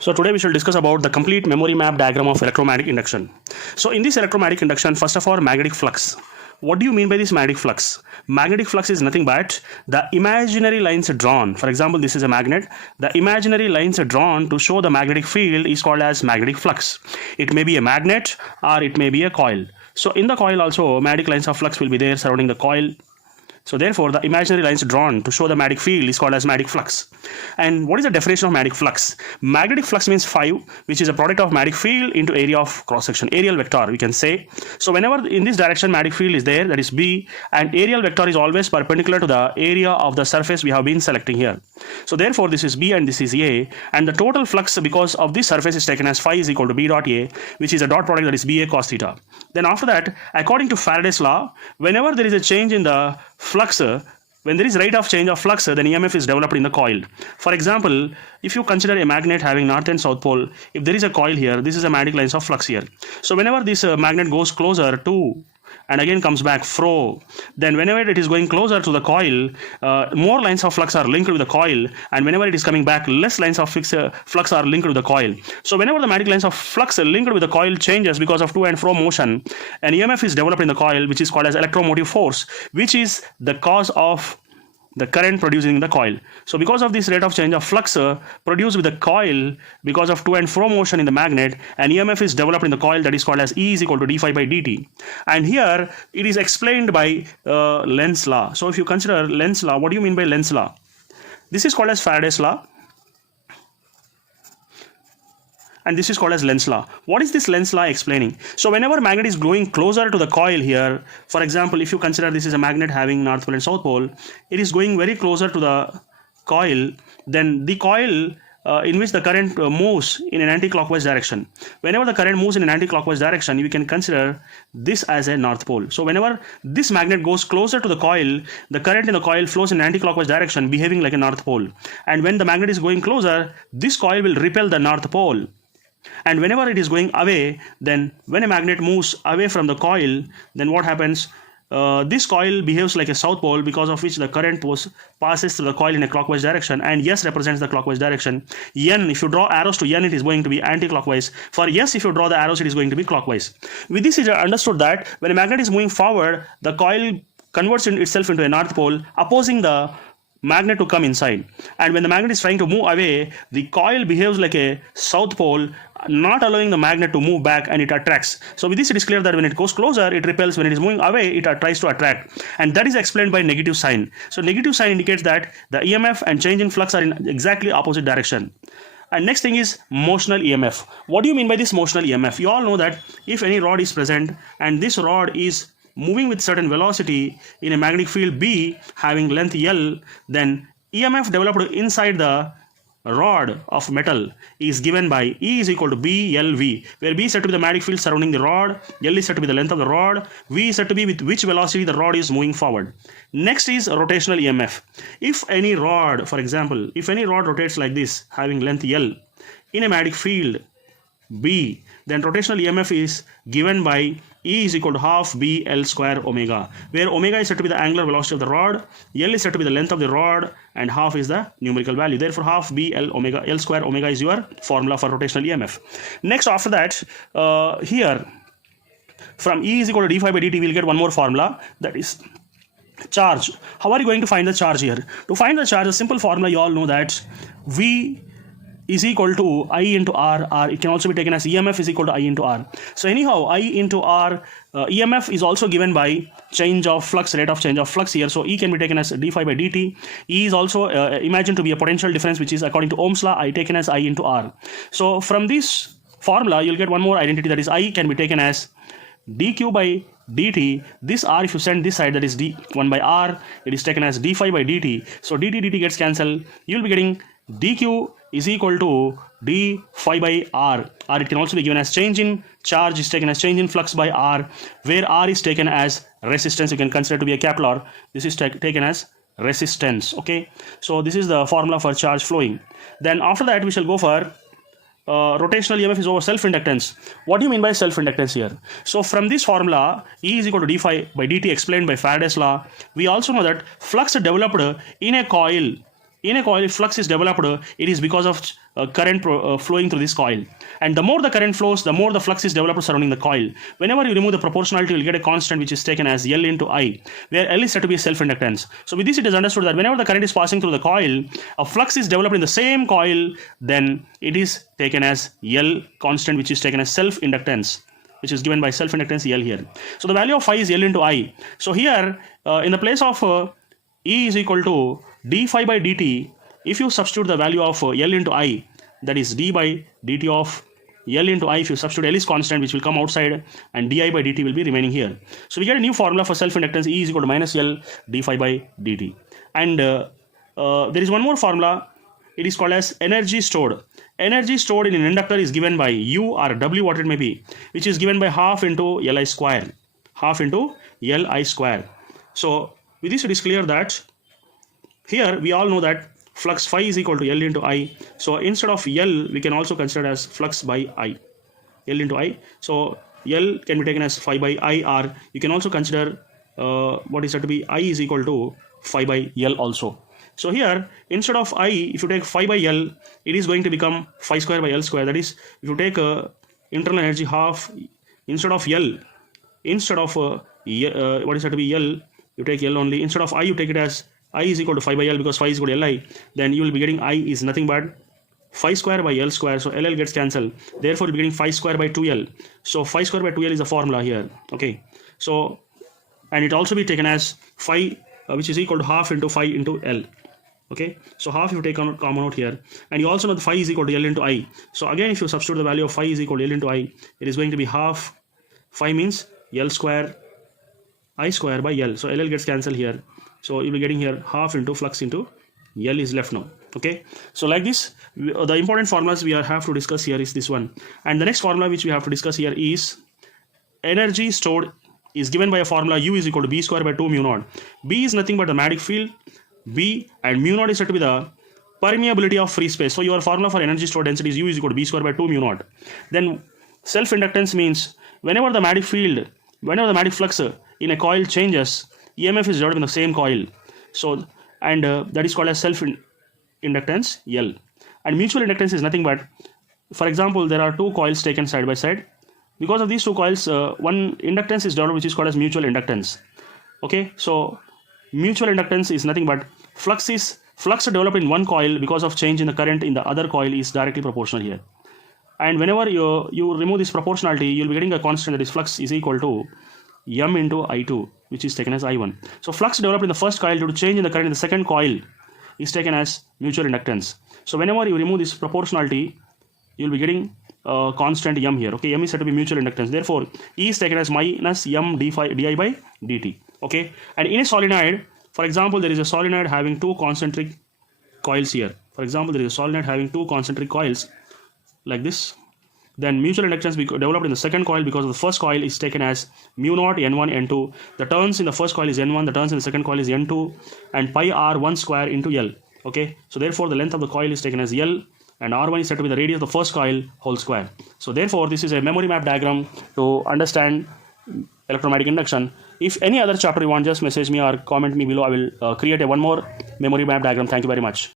So today we shall discuss about the complete memory map diagram of electromagnetic induction. So in this electromagnetic induction, first of all, magnetic flux. What do you mean by this magnetic flux? Magnetic flux is nothing but the imaginary lines drawn. For example, this is a magnet. The imaginary lines drawn to show the magnetic field is called as magnetic flux. It may be a magnet or it may be a coil. So in the coil also, magnetic lines of flux will be there surrounding the coil. So therefore, the imaginary lines drawn to show the magnetic field is called as magnetic flux. And what is the definition of magnetic flux? Magnetic flux means phi, which is a product of magnetic field into area of cross section, areal vector we can say. So whenever in this direction magnetic field is there, that is B, and areal vector is always perpendicular to the area of the surface we have been selecting here. So therefore, this is B and this is A, and the total flux because of this surface is taken as phi is equal to B dot A, which is a dot product that is BA cos theta. Then after that, according to Faraday's law, whenever there is a change in the flux, when there is rate of change of flux, then EMF is developed in the coil. For example, if you consider a magnet having north and south pole, if there is a coil here, this is a magnetic lines of flux here. So whenever this magnet goes closer to and again comes back fro, then whenever it is going closer to the coil, more lines of flux are linked with the coil, and whenever it is coming back, less lines of flux are linked with the coil. So whenever the magnetic lines of flux linked with the coil changes because of to and fro motion, an EMF is developed in the coil, which is called as electromotive force, which is the cause of the current produced in the coil. So because of this rate of change of flux produced with the coil because of to and fro motion in the magnet, an EMF is developed in the coil that is called as E is equal to d phi by dt. And here it is explained by Lenz's law. So if you consider Lenz's law, what do you mean by Lenz's law? This is called as Faraday's law, and this is called as Lenz's law. What is this Lenz's law explaining? So whenever magnet is going closer to the coil here, for example, if you consider this is a magnet having north pole and south pole, it is going very closer to the coil, then the coil in which the current moves in an anti-clockwise direction. Whenever the current moves in an anti-clockwise direction, we can consider this as a north pole. So whenever this magnet goes closer to the coil, the current in the coil flows in an anti-clockwise direction, behaving like a north pole. And when the magnet is going closer, this coil will repel the north pole. And whenever it is going away, then when a magnet moves away from the coil, then what happens? This coil behaves like a south pole, because of which the current passes through the coil in a clockwise direction, and S represents the clockwise direction. N, if you draw arrows to N, it is going to be anti-clockwise. For S, if you draw the arrows, it is going to be clockwise. With this, it is understood that when a magnet is moving forward, the coil converts itself into a north pole, opposing the magnet to come inside. And when the magnet is trying to move away, the coil behaves like a south pole, not allowing the magnet to move back, and it attracts. So with this, it is clear that when it goes closer, it repels. When it is moving away, it tries to attract, and that is explained by negative sign. So negative sign indicates that the EMF and change in flux are in exactly opposite direction. And next thing is motional EMF. What do you mean by this motional EMF? You all know that if any rod is present and this rod is moving with certain velocity in a magnetic field B having length L, then EMF developed inside the rod of metal is given by E is equal to BLV, where B is said to be the magnetic field surrounding the rod, L is said to be the length of the rod, V is said to be with which velocity the rod is moving forward. Next is rotational EMF. If any rod, for example, if any rod rotates like this having length L in a magnetic field B, then rotational EMF is given by E is equal to half B L square omega, where omega is said to be the angular velocity of the rod, L is said to be the length of the rod, and half is the numerical value. Therefore, half B L omega, L square omega is your formula for rotational EMF. Next, after that, here from E is equal to d phi by dt, we will get one more formula, that is charge. How are you going to find the charge here? To find the charge, a simple formula you all know, that V is equal to I into R, or it can also be taken as EMF is equal to I into R. So anyhow, I into R, EMF is also given by change of flux, rate of change of flux here. So E can be taken as d phi by dt. E is also imagined to be a potential difference, which is according to Ohm's law, I taken as I into R. So from this formula, you'll get one more identity, that is I can be taken as dq by dt. This R, if you send this side, that is d1 by R, it is taken as d phi by dt. So dt gets cancelled. You'll be getting dq is equal to d phi by R, or it can also be given as change in charge is taken as change in flux by R, where R is taken as resistance. You can consider to be a capital R. This is taken as resistance. Okay, so this is the formula for charge flowing. Then after that, we shall go for rotational EMF is over self-inductance. What do you mean by self-inductance here? So from this formula, E is equal to d phi by dt explained by Faraday's law, we also know that flux developed in a coil in a coil, if flux is developed, it is because of current flowing through this coil. And the more the current flows, the more the flux is developed surrounding the coil. Whenever you remove the proportionality, you will get a constant which is taken as L into I, where L is said to be a self-inductance. So with this, it is understood that whenever the current is passing through the coil, a flux is developed in the same coil, then it is taken as L constant, which is taken as self-inductance, which is given by self-inductance L here. So the value of phi is L into I. So here, in the place of E is equal to d phi by dt, if you substitute the value of L into I, that is d by dt of L into I, if you substitute L is constant, which will come outside, and di by dt will be remaining here. So we get a new formula for self-inductance, E is equal to minus L d phi by dt. And there is one more formula. It is called as energy stored. Energy stored in an inductor is given by U or W, what it may be, which is given by half into Li square. Half into Li square. So with this, it is clear that here we all know that flux phi is equal to L into I. So instead of L, we can also consider as flux by I. L into I. So L can be taken as phi by I, or you can also consider what is said to be I is equal to phi by L also. So here, instead of I, if you take phi by L, it is going to become phi square by L square. That is, if you take internal energy half, instead of L, instead of what is said to be L, you take L only. Instead of I, you take it as I is equal to phi by L, because phi is equal to Li. Then you will be getting I is nothing but phi square by L square. So LL gets cancelled. Therefore, you'll be getting phi square by 2L. So phi square by 2L is the formula here. Okay. So, and it also be taken as phi, which is equal to half into phi into L. Okay. So half you take common out here. And you also know the phi is equal to L into I. So again, if you substitute the value of phi is equal to L into I, it is going to be half. Phi means L square I square by L. So LL gets cancelled here. So you'll be getting here half into flux into L is left now. Okay. So like this, the important formulas we have to discuss here is this one. And the next formula which we have to discuss here is energy stored is given by a formula U is equal to B square by 2 mu naught. B is nothing but the magnetic field. B and mu naught is said to be the permeability of free space. So your formula for energy stored density is U is equal to B square by 2 mu naught. Then self-inductance means whenever the magnetic field, whenever the magnetic flux in a coil changes, EMF is developed in the same coil. So, and that is called as self-inductance L. And mutual inductance is nothing but, for example, there are two coils taken side by side. Because of these two coils, one inductance is developed which is called as mutual inductance. Okay, so mutual inductance is nothing but flux developed in one coil because of change in the current in the other coil is directly proportional here. And whenever you remove this proportionality, you'll be getting a constant, that is flux is equal to M into I2, which is taken as I1. So flux developed in the first coil due to change in the current in the second coil is taken as mutual inductance. So whenever you remove this proportionality, you'll be getting constant M here. Okay, M is said to be mutual inductance. Therefore, E is taken as minus M di by dt. Okay, and in a solenoid, for example, there is a solenoid having two concentric coils here. For example, there is a solenoid having two concentric coils like this. Then mutual inductance developed in the second coil because of the first coil is taken as mu naught N1 N2. The turns in the first coil is N1, the turns in the second coil is N2, and pi R1 square into L. Okay, so therefore the length of the coil is taken as L, and R1 is said to be the radius of the first coil whole square. So therefore this is a memory map diagram to understand electromagnetic induction. If any other chapter you want, just message me or comment me below. I will create one more memory map diagram. Thank you very much.